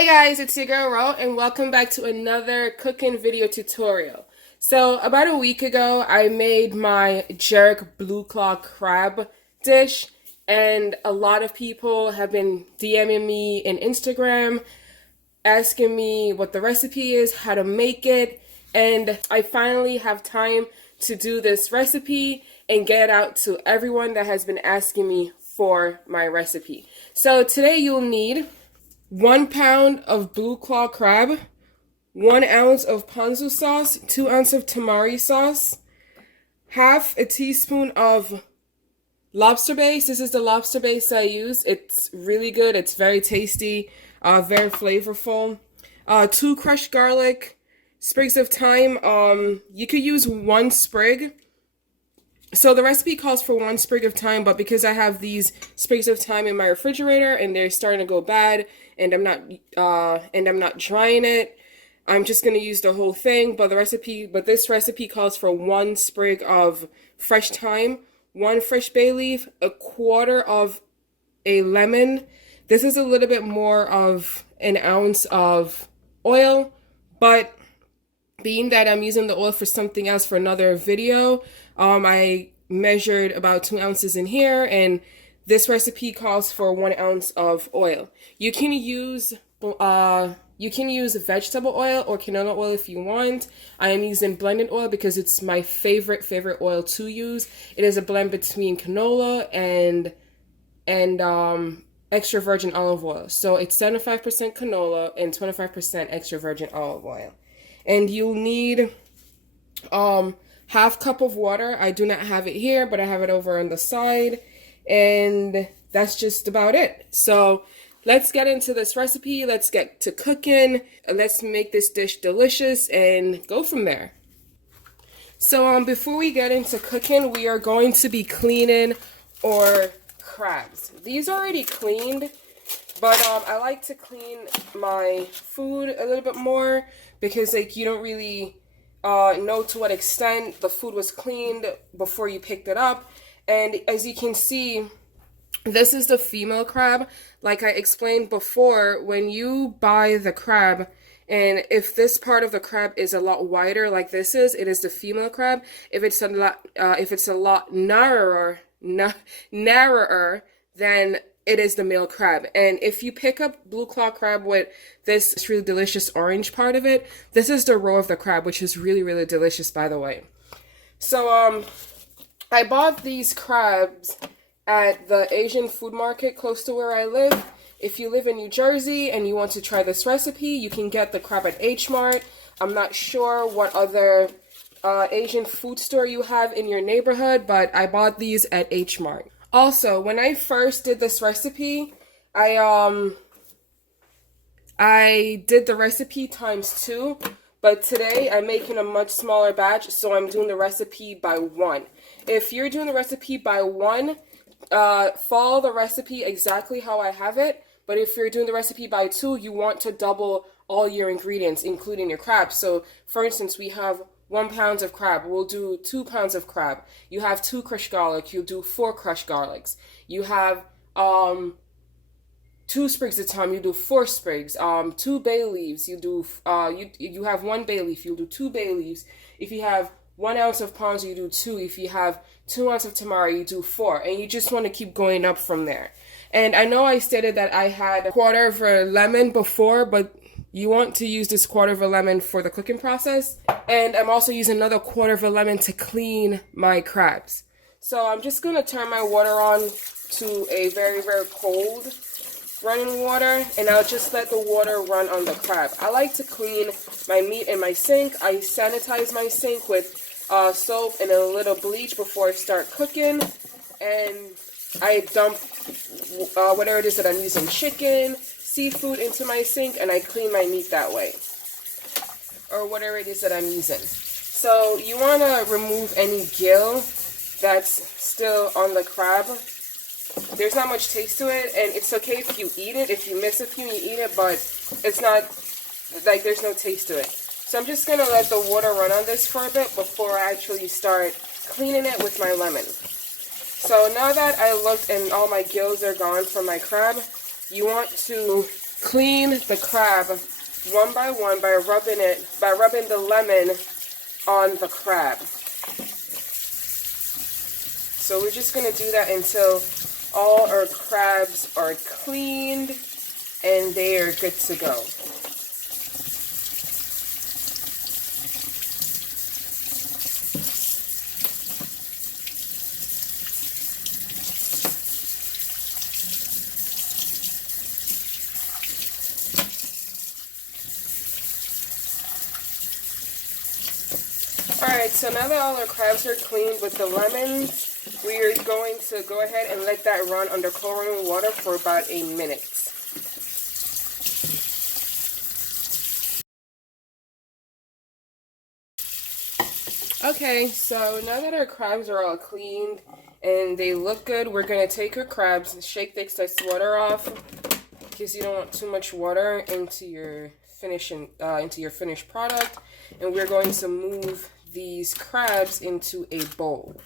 Hey guys, it's your girl Ro, and welcome back to another cooking video tutorial. So about a week ago, I made my jerk blue claw crab dish, and a lot of people have been DMing me in Instagram, asking me what the recipe is, how to make it, and I finally have time to do this recipe and get it out to everyone that has been asking me for my recipe. So today you'll need 1 pound of blue claw crab, 1 ounce of Ponzu sauce, 2 ounces of Tamari sauce, half a teaspoon of Lobster Base. This is the Lobster Base I use. It's really good. It's very tasty, very flavorful. 2 crushed garlic, sprigs of thyme. You could use 1 sprig. So the recipe calls for 1 sprig of thyme, but because I have these sprigs of thyme in my refrigerator and they're starting to go bad, and I'm not drying it, I'm just gonna use the whole thing. But this recipe calls for 1 sprig of fresh thyme, 1 fresh bay leaf, a quarter of a lemon. This is a little bit more of an ounce of oil, but being that I'm using the oil for something else for another video, I measured about 2 ounces in here, and this recipe calls for 1 ounce of oil. You can use vegetable oil or canola oil if you want. I am using blended oil because it's my favorite oil to use. It is a blend between canola and extra virgin olive oil. So it's 75% canola and 25% extra virgin olive oil. And you'll need half cup of water. I do not have it here, but I have it over on the side. And that's just about it. So let's get into this recipe. Let's get to cooking. Let's make this dish delicious and go from there. So before we get into cooking, we are going to be cleaning our crabs. These are already cleaned, but I like to clean my food a little bit more because you don't really know to what extent the food was cleaned before you picked it up. And as you can see, this is the female crab. Like I explained before, when you buy the crab, and if this part of the crab is a lot wider like this is, it is the female crab. If it's a lot narrower, then it is the male crab. And if you pick up blue claw crab with this really delicious orange part of it, this is the roe of the crab, which is really, really delicious, by the way. So I bought these crabs at the Asian food market close to where I live. If you live in New Jersey and you want to try this recipe, you can get the crab at H Mart. I'm not sure what other Asian food store you have in your neighborhood, but I bought these at H Mart. Also, when I first did this recipe, I did the recipe ×2, but today I'm making a much smaller batch, so I'm doing the recipe by 1. If you're doing the recipe by 1, follow the recipe exactly how I have it, but if you're doing the recipe by 2, you want to double all your ingredients, including your crab. So, for instance, we have 1 pound of crab, we'll do 2 pounds of crab. You have 2 crushed garlic, you'll do 4 crushed garlics. You have 2 sprigs of thyme, you do 4 sprigs. 2 bay leaves, you do you have 1 bay leaf, you'll do 2 bay leaves. If you have 1 ounce of ponzu, you do 2. If you have 2 ounces of tamari, you do 4. And you just want to keep going up from there. And I know I stated that I had a quarter of a lemon before, but you want to use this quarter of a lemon for the cooking process. And I'm also using another quarter of a lemon to clean my crabs. So I'm just going to turn my water on to a very, very cold running water. And I'll just let the water run on the crab. I like to clean my meat in my sink. I sanitize my sink with soap and a little bleach before I start cooking. And I dump whatever it is that I'm using, chicken, seafood, into my sink, and I clean my meat that way, or whatever it is that I'm using. So you want to remove any gill that's still on the crab. There's not much taste to it, and it's okay if you eat it. If you miss a few, you eat it, but it's not like there's no taste to it. So I'm just going to let the water run on this for a bit before I actually start cleaning it with my lemon. So now that I looked and all my gills are gone from my crab, you want to clean the crab one by one by rubbing the lemon on the crab. So we're just going to do that until all our crabs are cleaned and they are good to go. Alright, so now that all our crabs are cleaned with the lemons, we are going to go ahead and let that run under chlorine water for about a minute. Okay, so now that our crabs are all cleaned and they look good, we're going to take our crabs, shake the excess water off because you don't want too much water into your finished product, and we're going to move these crabs into a bowl.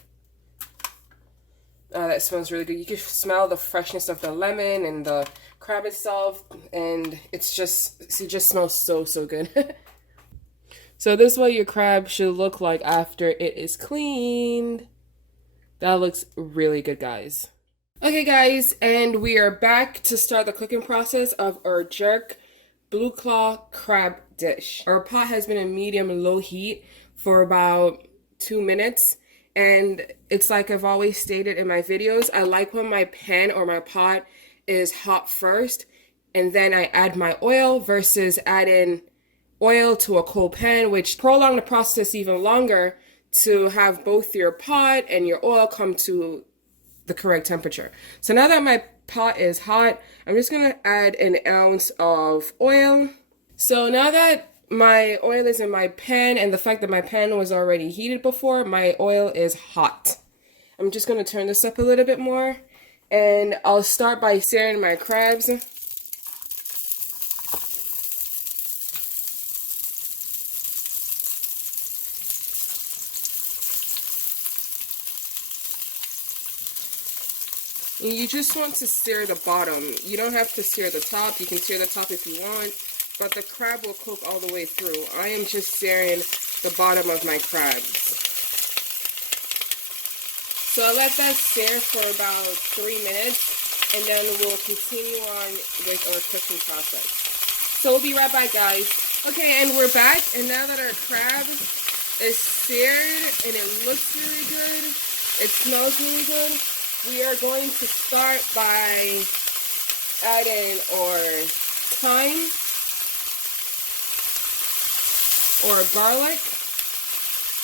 That smells really good. You can smell the freshness of the lemon and the crab itself, and it just smells so good. So this is what your crab should look like after it is cleaned. That looks really good, guys. Okay, guys, and we are back to start the cooking process of our jerk blue claw crab dish. Our pot has been in medium-low heat for about 2 minutes. And it's like I've always stated in my videos, I like when my pan or my pot is hot first, and then I add my oil versus adding oil to a cold pan, which prolong the process even longer to have both your pot and your oil come to the correct temperature. So now that my pot is hot, I'm just going to add an ounce of oil. So now that my oil is in my pan, and the fact that my pan was already heated before, my oil is hot. I'm just going to turn this up a little bit more, and I'll start by searing my crabs. And you just want to sear the bottom. You don't have to sear the top. You can sear the top if you want, but the crab will cook all the way through. I am just searing the bottom of my crabs. So I let that sear for about 3 minutes, and then we'll continue on with our cooking process. So we'll be right back, guys. Okay, and we're back, and now that our crab is seared and it looks really good, it smells really good, we are going to start by adding our thyme, or garlic,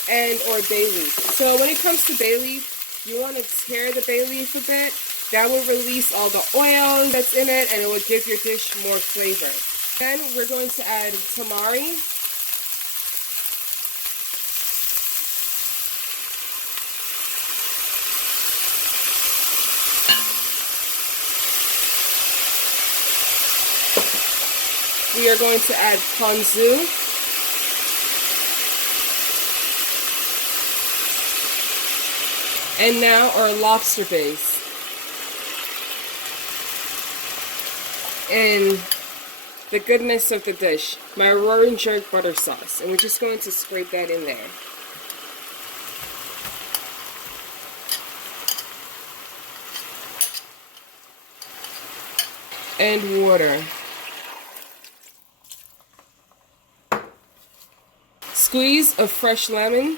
and or bay leaf. So when it comes to bay leaf, you want to tear the bay leaf a bit. That will release all the oil that's in it, and it will give your dish more flavor. Then we're going to add tamari. We are going to add ponzu. And now our lobster base. And the goodness of the dish, my roaring jerk butter sauce. And we're just going to scrape that in there. And water. Squeeze a fresh lemon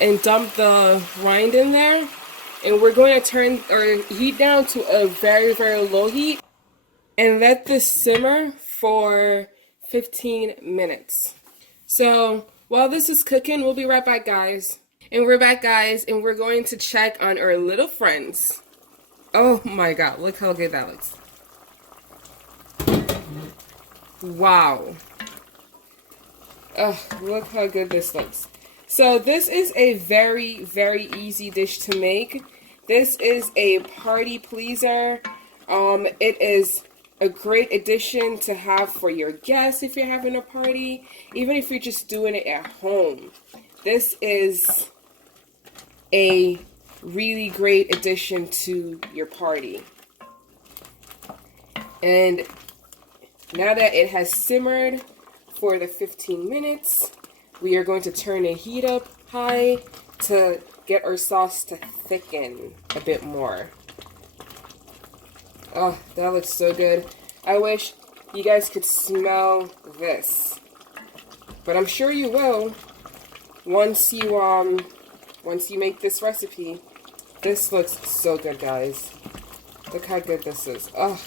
and dump the rind in there, and we're going to turn our heat down to a very low heat and let this simmer for 15 minutes. So while this is cooking, we'll be right back, guys. And we're back, guys, and we're going to check on our little friends. Oh my god, look how good that looks. Wow. Oh, look how good this looks. So this is a very easy dish to make. This is a party pleaser. It is a great addition to have for your guests if you're having a party, even if you're just doing it at home. This is a really great addition to your party. And Now that it has simmered for the 15 minutes, we are going to turn the heat up high to get our sauce to thicken a bit more. Oh, that looks so good. I wish you guys could smell this. But I'm sure you will once you make this recipe. This looks so good, guys. Look how good this is. Oh,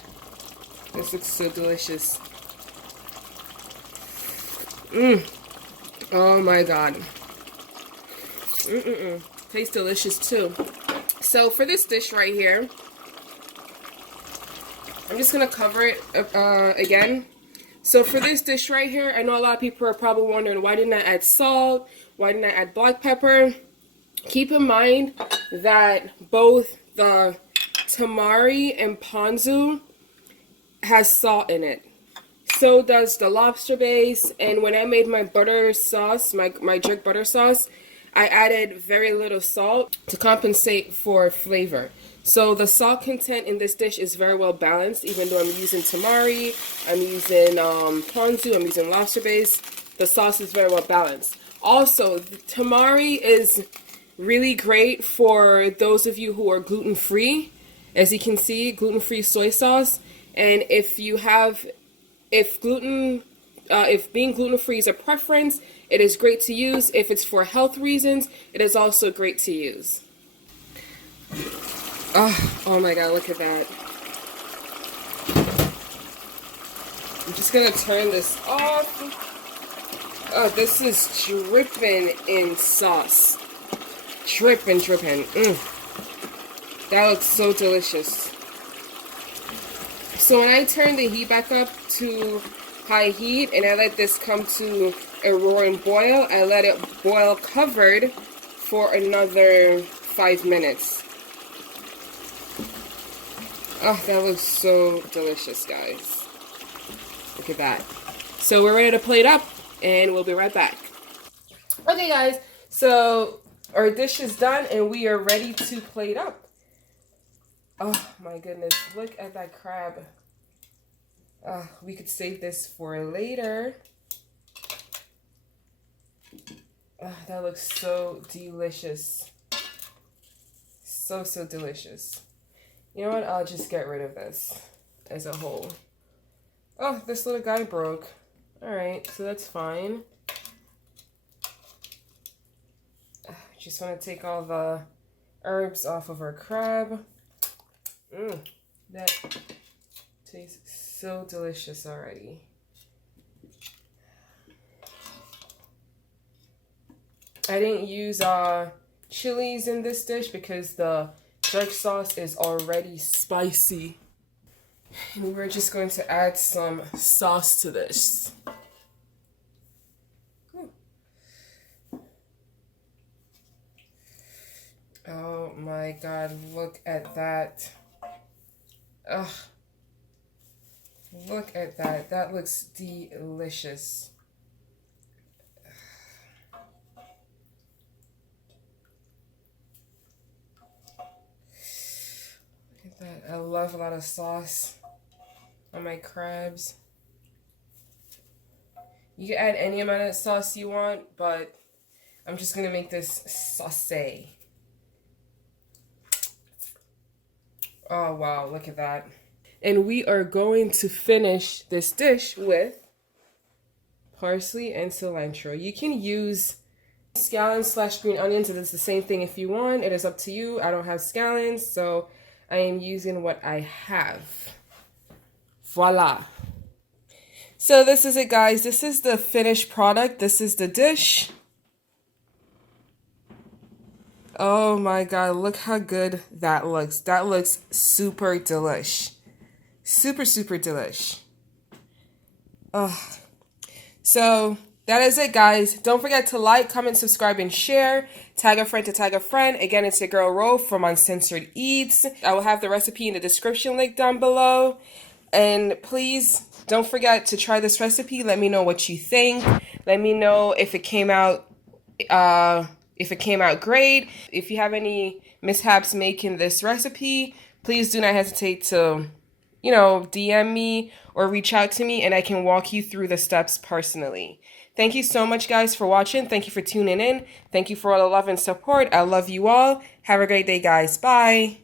this looks so delicious. Oh my god. Tastes delicious too. So for this dish right here, I'm just gonna cover it again. So for this dish right here, I know a lot of people are probably wondering, why didn't I add salt? Why didn't I add black pepper? Keep in mind that both the Tamari and Ponzu has salt in it. So does the Lobster Base. And when I made my butter sauce, my jerk butter sauce, I added very little salt to compensate for flavor. So the salt content in this dish is very well balanced, even though I'm using Tamari, I'm using Ponzu, I'm using Lobster Base. The sauce is very well balanced. Also, Tamari is really great for those of you who are gluten-free. As you can see, gluten-free soy sauce. And if being gluten-free is a preference, it is great to use. If it's for health reasons, it is also great to use. Oh my god, look at that. I'm just gonna turn this off. Oh, this is dripping in sauce. Dripping. That looks so delicious. So when I turn the heat back up to high heat and I let this come to a roaring boil, I let it boil covered for another 5 minutes. Oh, that looks so delicious, guys. Look at that. So we're ready to plate up, and we'll be right back. Okay, guys, so our dish is done, and we are ready to plate up. Oh, my goodness. Look at that crab. We could save this for later. That looks so delicious. So delicious. You know what? I'll just get rid of this as a whole. Oh, this little guy broke. Alright, so that's fine. Just want to take all the herbs off of our crab. That tastes so delicious already. I didn't use chilies in this dish because the jerk sauce is already spicy. And we're just going to add some sauce to this. Oh my god, look at that. Ugh. Look at that. That looks delicious. Look at that. I love a lot of sauce on my crabs. You can add any amount of sauce you want, but I'm just going to make this sauce. Oh, wow, look at that. And we are going to finish this dish with parsley and cilantro. You can use scallions / green onions. It is the same thing if you want. It is up to you. I don't have scallions, so I am using what I have. Voila. So this is it, guys. This is the finished product. This is the dish. Oh my god, look how good that looks. That looks super delish. Super delish. So that is it, guys. Don't forget to like, comment, subscribe, and share. Tag a friend to tag a friend. Again, it's your girl Ro from Uncensored Eats. I will have the recipe in the description link down below. And please don't forget to try this recipe. Let me know what you think. Let me know if it came out great. If you have any mishaps making this recipe, please do not hesitate to DM me or reach out to me and I can walk you through the steps personally. Thank you so much, guys, for watching. Thank you for tuning in. Thank you for all the love and support. I love you all. Have a great day, guys. Bye.